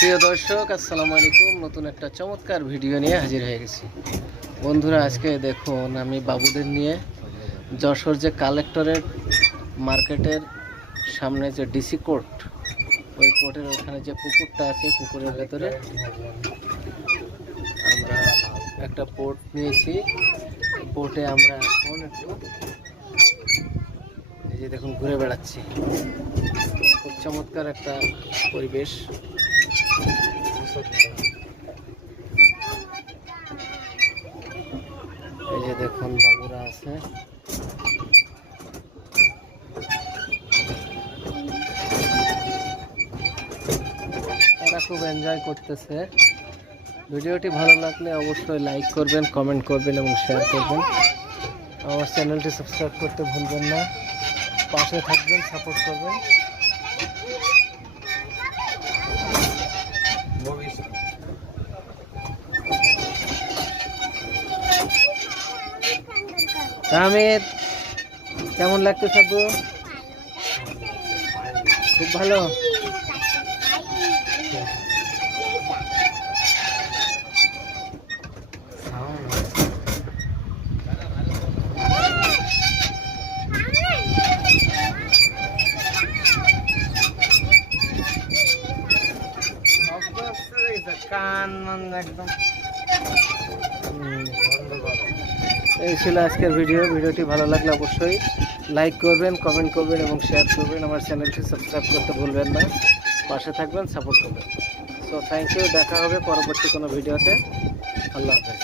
সুপ্রিয় দর্শক, আসসালামু আলাইকুম। নতুন একটা চমৎকার ভিডিও নিয়ে হাজির হয়ে গেছি। বন্ধুরা, আজকে দেখুন, আমি বাবুদের নিয়ে যশোর যে কালেক্টরের মার্কেটের সামনে যে ডিসি কোর্ট, ওই কোর্টের ওখানে যে পুকুরটা আছে, পুকুরের ভেতরে আমরা একটা পোর্ট নিয়েছি। পোর্টে আমরা এখন একটু এই যে দেখুন, ঘুরে বেড়াচ্ছি। খুব চমৎকার একটা পরিবেশ। দেখুন, বাবুরা আছে। তারা খুব এনজয় করতেছে। ভিডিওটি ভালো লাগলে অবশ্যই লাইক করবেন কমেন্ট করবেন এবং শেয়ার করবেন। আমার চ্যানেলটি সাবস্ক্রাইব করতে ভুলবেন না। পাশে থাকবেন সাপোর্ট করবেন। আহমেদ কেমন লাগতো সাবু খুব ভালো। কান মান একদম। হুম। এই ছিল আজকের ভিডিও। ভিডিওটি ভালো লাগলে অবশ্যই লাইক করবেন কমেন্ট করবেন এবং শেয়ার করবেন। আমার চ্যানেলটি সাবস্ক্রাইব করতে ভুলবেন না। পাশে থাকবেন সাপোর্ট করবেন। সো থ্যাংক ইউ দেখা হবে পরবর্তী কোনো ভিডিওতে। আল্লাহ হাফেজ।